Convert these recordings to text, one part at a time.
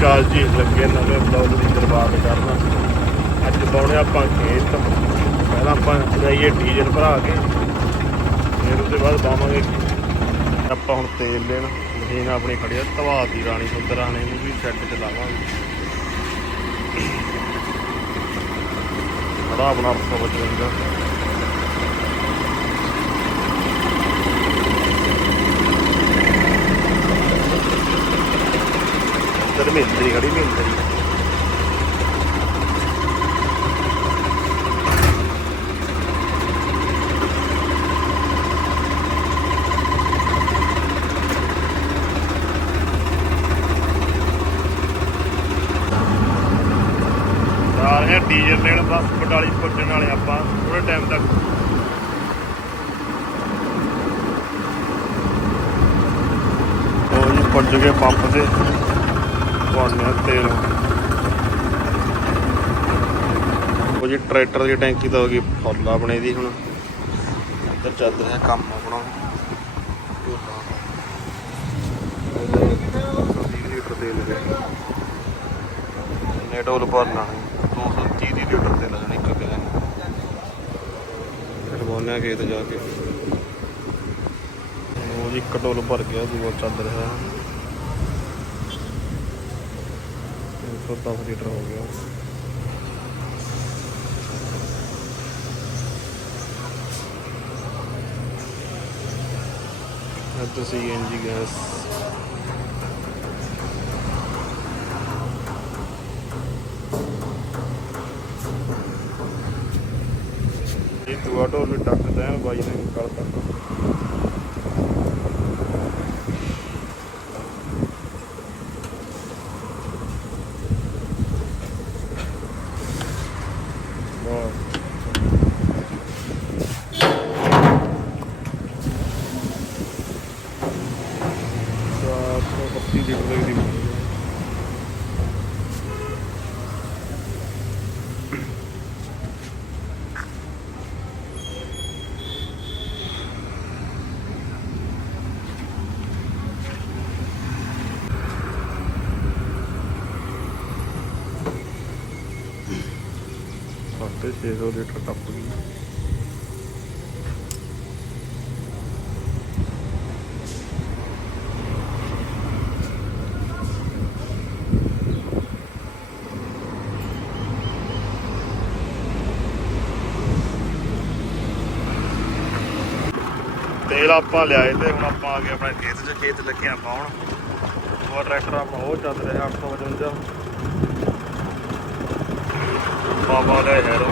ਅਕਾਲ ਜੀ ਲੱਗੇ ਨਵੇਂ ਬਲੌਗ ਦੀ ਸ਼ੁਰੂਆਤ ਕਰਨਾ। ਅੱਜ ਪਾਉਣੇ ਆਪਾਂ ਖੇਤ। ਪਹਿਲਾਂ ਆਪਾਂ ਜਾਈਏ ਡੀਜ਼ਲ ਭਰਾ ਕੇ। ਫਿਰ ਉਹਦੇ ਬਾਅਦ ਪਾਵਾਂਗੇ ਆਪਾਂ ਹੁਣ ਤੇਲ ਲੈਣ। ਮਸ਼ੀਨ ਆਪਣੀ ਖੜੀ ਆ ਧਵਾ ਦੀ ਰਾਣੀ ਸੁੰਦਰਾਂ ਨੇ ਨੂੰ ਵੀ ਸੈੱਟ ਚ ਲਾਵਾਂਗੇ। ਬੜਾ ਆਪਣਾ 855 ਇੱਧਰ ਮਿੰਦਰੀ ਖੜੀ ਮਿੰਦਰੀ ਆ ਰਹੇ ਆ ਡੀਜ਼ਲ ਲੈਣ ਬਸ ਬਟਾਲੀ ਪੁੱਜਣ ਵਾਲੇ ਆਪਾਂ ਥੋੜੇ ਟਾਈਮ ਤੱਕ। ਉਹ ਜੀ ਪੁੱਜ ਗਏ ਪੰਪ ਤੇ। ਪਾਉਣੇ ਆ ਤੇਲ ਉਹ ਜੀ ਟਰੈਕਟਰ ਦੀ ਟੈਂਕੀ ਤਾਂ ਹੋ ਗਈ ਫੁੱਲ ਆਪਣੇ ਦੀ ਹੁਣ। ਇੱਧਰ ਚੱਲ ਰਿਹਾ ਕੰਮ ਆਪਣਾ। ਲੀਟਰ ਤੇਲ ਦੇ ਨੇ ਡੋਲ ਭਰਨਾ 230 ਦੀ ਲੀਟਰ ਤੇ ਲੱਗਣੀ ਇੱਕ ਕਿਲੇ ਫਿਰ ਬੋਲਿਆ ਖੇਤ ਜਾ ਕੇ। ਉਹ ਜੀ ਇੱਕ ਡੋਲ ਭਰ ਗਿਆ, ਦੂਆ ਚੱਲ ਰਿਹਾ। 310 ਲੀਟਰ ਹੋ ਗਿਆ। ਅੱਜ ਸੀਐਨਜੀ ਗੈਸ। ਇਹ ਦੂਆ ਢੋਲ ਟੱਕਦਾ ਹੈ ਬਾਈ ਨੇ ਕੱਲ 600 ਲੀਟਰ ਟੱਪ ਗਈ। ਤੇਲ ਆਪਾਂ ਲਿਆਏ ਤੇ ਹੁਣ ਆਪਾਂ ਆ ਗਏ ਆਪਣੇ ਖੇਤ 'ਚ। ਖੇਤ ਲੱਗਿਆ ਪਾਉਣ ਉਹ ਟਰੈਕਟਰ ਆਪਣਾ ਉਹ ਚੱਲ ਰਿਹਾ 855 ਬਾਬਾ ਦਾ ਹੈਰੋ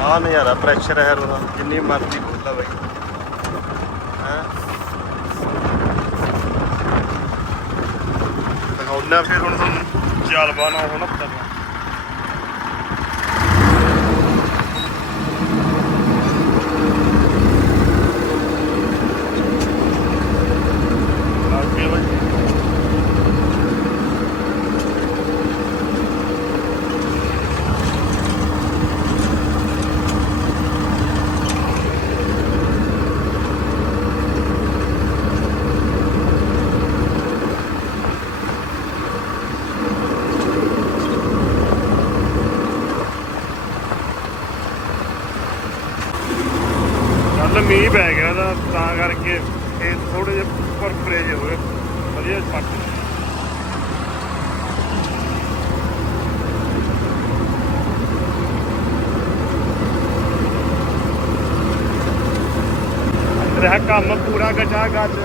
ਆ ਨਜ਼ਾਰਾ ਪ੍ਰੈਸ਼ਰ ਹੈ ਉਹਦਾ ਜਿੰਨੀ ਮਰਜ਼ੀ ਖੋਲਾ ਬਈ। ਹੈ? ਦਿਖਾਉਣਾ ਫਿਰ ਹੁਣ ਤੁਹਾਨੂੰ। ਚਾਲ ਬਾਣਾ ਹੁਣ ਕਰਨਾ ਅੱਗੇ ਬਈ ਕੱਲ ਮੀਂਹ ਪੈ ਤਾਂ ਕਰਕੇ ਇਹ ਥੋੜੇ ਜਿਹੇ ਪਰਪਰੇ ਜਿਹੇ ਹੋਏ। ਵਧੀਆ ਪੱਟ ਰਿਹਾ ਕੰਮ ਪੂਰਾ ਗੱਜਾ ਗੱਜ।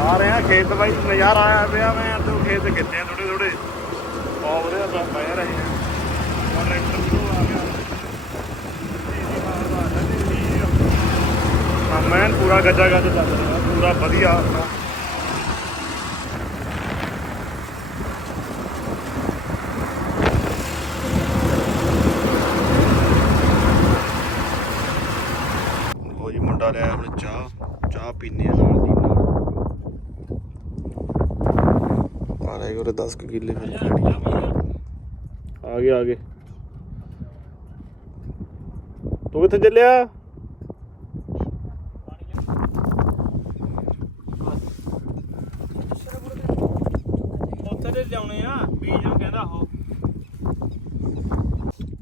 ਆ ਰਿਹਾ ਖੇਤ ਬਾਈ, ਨਜ਼ਾਰਾ ਆਇਆ ਪਿਆ ਮੈਂ, ਤੂੰ ਖੇਤ ਕਿੱਥੇ ਥੋੜੇ ਥੋੜੇ ਬਹੁਤ ਵਧੀਆ ਪੈ ਰਹੇ ਆ ਟਰੈਕਟਰ ਵੀ ਆ ਗਿਆ ਹਾਂ ਮੈਂ ਪੂਰਾ ਗੱਜਾ ਗੱਜ ਚੱਲ ਰਿਹਾ ਪੂਰਾ ਵਧੀਆ ਆਪਣਾ ਉਹ ਜੀ ਮੁੰਡਾ ਲਿਆ ਹੁਣ ਚਾਹ ਚਾਹ ਪੀਨੇ ਆ ਨਾਲ ਦੀ ਨਾਲ। ਹੈਗੇ ਉਰੇ 10 ਕੁ ਕਿੱਲੇ ਫਿਰ। ਖੜੀ ਆ ਗਏ ਆ ਗਏ ਤੂੰ ਕਿੱਥੇ ਚੱਲਿਆ ਉੱਥੇ ਦੇ ਲਿਆਉਣੇ ਆ ਉਹ।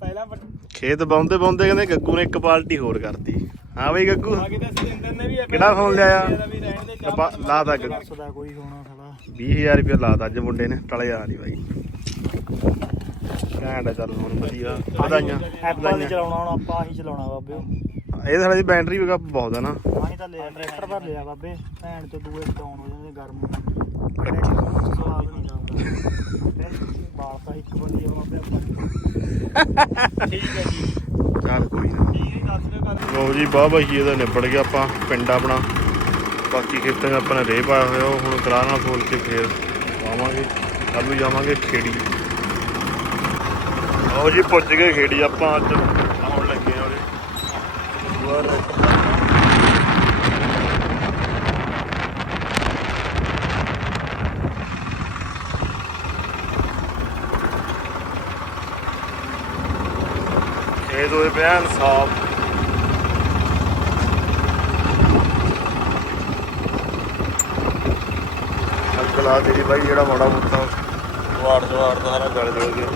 ਪਹਿਲਾਂ ਖੇਤ ਬਾਉਂਦੇ ਬਾਉਂਦੇ ਕਹਿੰਦੇ ਗੱਗੂ ਨੇ ਇੱਕ ਪਾਲਟੀ ਹੋਰ ਕਰਤੀ। ਹਾਂ ਬਈ ਗੱਗੂ ਆ ਕੇ ਤਾਂ ਸਿੰਦਰ ਨੇ ਵੀ ਇਹ ਕਿਹੜਾ ਫੋਨ ਲਿਆਇਆ? ਵੀ ਰਹਿਣ ਦੇ ਚਾਹ ਆਪਾਂ ਲਾ ਤਾ ਗੱਗੂ ਦਾ ਕੋਈ ਹੋਣਾ ਸਾਲਾ। 20000 ਰੁਪਏ ਲਾਤਾ ਅੱਜ ਮੁੰਡੇ ਨੇ ਟਲੇ ਆ ਨਹੀਂ ਬਾਈ। ਘੈਂਟ ਚੱਲ ਹੁਣ ਵਧੀਆ ਵਧਾਈਆਂ ਐਪਲ ਵਧਾਈਆਂ। ਚਲਾਉਣਾ ਹੁਣ ਆਪਾਂ ਹੀ ਚਲਾਉਣਾ ਬਾਬੇ। ਇਹ ਸਾਡੀ ਬੈਟਰੀ ਬੈਕਅਪ ਬਹੁਤ ਆ ਨਾ। ਆਹੀ ਤਾਂ ਲਿਆ ਟਰੈਕਟਰ ਪਰ ਲਿਆ ਬਾਬੇ ਭੈਣ ਤੋਂ ਦੂਏ ਡਾਊਨ ਹੋ ਜਾਂਦੇ ਗਰਮ ਸਵਾਦ ਨਹੀਂ ਆਉਂਦਾ ਬਾਲ ਤਾਂ ਇੱਕ ਬੰਦੀ ਆ ਆਪਾਂ ਠੀਕ ਹੈ ਜੀ ਚੱਲ ਕੋਈ ਨਾ। ਲੋ ਜੀ ਬਾਹ ਬਾਈ ਇਹਦਾ ਨਿਬੜ ਗਿਆ ਆਪਾਂ, ਪਿੰਡ ਆਪਣਾ। ਬਾਕੀ ਖੇਤਾਂ 'ਚ ਆਪਾਂ ਨੇ ਰੇਹ ਪਾਇਆ ਹੋਇਆ, ਉਹ ਹੁਣ ਕਰਾਣਾ ਫੋਲ ਕੇ ਫੇਰ ਆਵਾਂਗੇ। ਕੱਲੂ ਜਾਵਾਂਗੇ ਖੇੜੀ। ਲਓ ਜੀ, ਪੁੱਜ ਗਏ ਖੇੜੀ ਆਪਾਂ, ਅੱਜ ਆਉਣ ਲੱਗੇ ਹਾਂ ਉਹਦੇ ਦੁਆਰ ਖੇਤ ਹੋਏ ਪਿਆ ਸਾਫ਼। ਅਗਲਾ ਤੇਰੀ ਬਾਈ ਜਿਹੜਾ ਮਾੜਾ ਮੁੱਟਾ ਵਾਰ ਜਵਾਰ ਦਾ ਸਾਰਾ ਗਲ ਜਲ ਗਿਆ।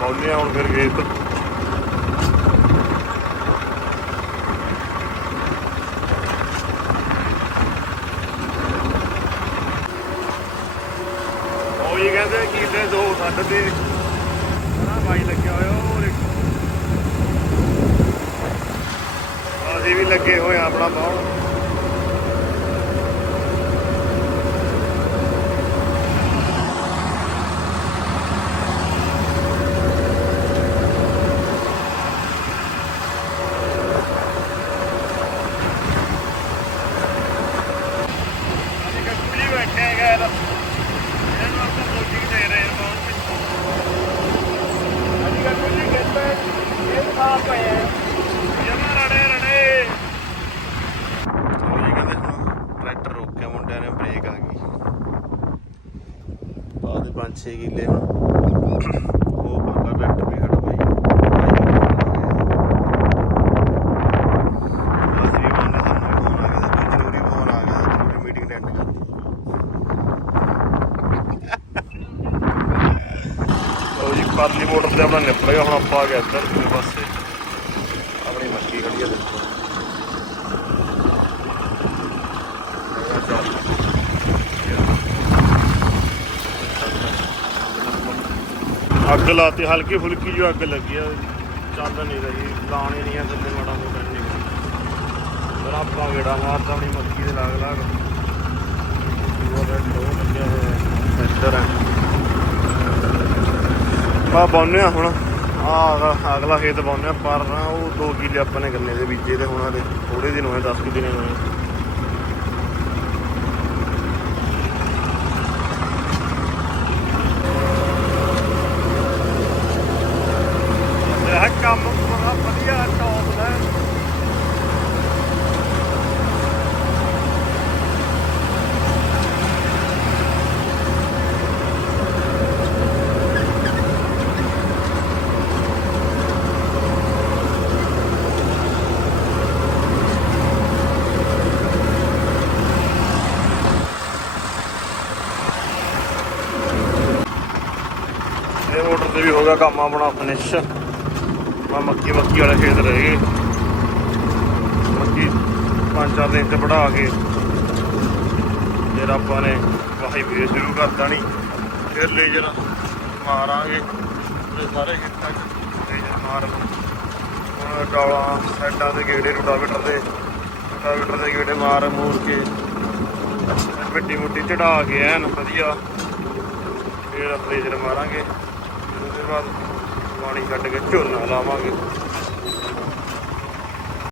ਪੌਨੇ ਹੁਣ ਫਿਰ ਗਏ ਤਾਂ ਉਹ ਇਹ ਕਹਿੰਦੇ ਕੀਤੇ ਦੋ ਛੱਡ ਤੇ। ਬਾਈ ਲੱਗਿਆ ਹੋਇਆ ਹੋਰ ਇੱਕ ਅਸੀਂ ਵੀ ਲੱਗੇ ਹੋਏ ਆ ਆਪਣਾ ਬਾਹਣ ਅਸੀਂ ਕੱਪੜੀ ਬੈਠੇ ਹੈਗਾ ਇਹਦਾ ਇਹਨੂੰ ਆਪਾਂ ਕੋਚਿੰਗ ਦੇ ਰਹੇ ਹਾਂ ਬਹੁਤ ਅਸੀਂ ਕੱਪੜੀ ਕਹਿੰਦੇ ਇਹ ਸਾਫ਼ ਪਏ ਜਮਾ ਰੜੇ ਰੜੇ ਉਹ ਜੀ ਕਹਿੰਦੇ ਹੁਣ ਟਰੈਕਟਰ ਰੋਕਿਆ ਮੁੰਡਿਆਂ ਨੇ ਬ੍ਰੇਕ ਆ ਗਈ ਬਾਅਦ 5-6 ਕਿੱਲੇ ਹੁਣ ਉਹ ਪਾਲਾ ਟਰੈਕਟਰ ਵੀ ਖੜਾ ਭਾਈ। ਅਸੀਂ ਵੀ ਬੰਦੇ ਸਾਨੂੰ ਫੋਨ ਆ ਗਿਆ। ਕੋਈ ਜ਼ਰੂਰੀ ਫੋਨ ਆ ਗਿਆ। ਜ਼ਰੂਰੀ ਮੀਟਿੰਗ ਅਟੈਂਡ ਕਰਨੀ ਲਓ ਜੀ, ਪਰਲੀ ਮੋਟਰ ਤੇ ਆਪਣਾ ਨਿਪਟ ਗਿਆ। ਹੁਣ ਆਪਾਂ ਆ ਗਏ ਇੱਧਰ, ਦੂਜੇ ਪਾਸੇ। ਆਪਣੀ ਮੱਕੀ ਖੜੀ ਆ ਦੇਖੋ। ਅੱਗ ਲਾਤੀ ਹਲਕੀ ਫੁਲਕੀ ਜੋ ਅੱਗ ਲੱਗੀ ਆ। ਚੱਲ ਨਹੀਂ ਰਹੀ ਲਾਣੇ ਨਹੀਂ ਆ ਥੱਲੇ ਮਾੜਾ ਮੋਟਾ ਨਹੀਂ। ਆਪਾਂ ਗੇੜਾ ਮਾਰਦਾ ਆਪਣੀ ਮੱਕੀ ਦੇ ਲਾਗ ਲਾਗ। ਰੈਡ ਹੋ ਬਾ ਬੌਨੇ ਹੁਣ। ਆ ਅਗਲਾ ਖੇਤ ਬੌਨੇ ਪਰ ਉਹ 2 ਕਿੱਲੇ ਆਪਾਂ ਨੇ ਗੰਨੇ ਦੇ ਬੀਜੇ ਤੇ ਹੁਣ ਹਲੇ ਥੋੜੇ ਦਿਨ ਹੋਏ 10 ਕਿ ਦਿਨ ਹੋਏ ਇਹ ਕੰਮ ਬੜਾ ਵਧੀਆ ਟੌਪ ਦਾ ਹੈ। ਇਹ ਮੋਟਰ ਤੇ ਵੀ ਹੋ ਗਿਆ ਕੰਮ ਆਪਣਾ ਫਿਨਿਸ਼ ਮੈਂ ਮੱਕੀ ਮੱਕੀ ਵਾਲੇ ਖੇਤ ਰਹਿ। ਗਏ ਮੱਕੀ ਪੰਜ ਚਾਰ ਦਿਨ ਤੇ ਵੜਾ ਕੇ। ਫਿਰ ਆਪਾਂ ਨੇ ਵਾਹੀ ਵੀ ਸ਼ੁਰੂ ਕਰ ਦੇਣੀ। ਫਿਰ ਲੇਜਰ ਮਾਰਾਂਗੇ। ਤੇ ਸਾਰੇ ਖੇਤਾਂ 'ਚ ਲੇਜਰ ਮਾਰ ਹੁਣ ਡੌਲਾਂ ਸਾਈਡਾਂ ਦੇ ਗੇੜੇ, ਰੋਟਾਵੇਟਰ ਦੇ। ਰੋਟਾਵੇਟਰ ਦੇ ਗੇੜੇ ਮਾਰ ਮੂਰ ਕੇ। ਮਿੱਟੀ ਮੁੱਟੀ ਚੜਾ ਕੇ ਐਨ ਵਧੀਆ। ਫਿਰ ਲੇਜਰ ਮਾਰਾਂਗੇ। ਬਾਅਦ ਪਾਣੀ ਛੱਡ ਕੇ ਝੋਨਾ ਲਾਵਾਂਗੇ।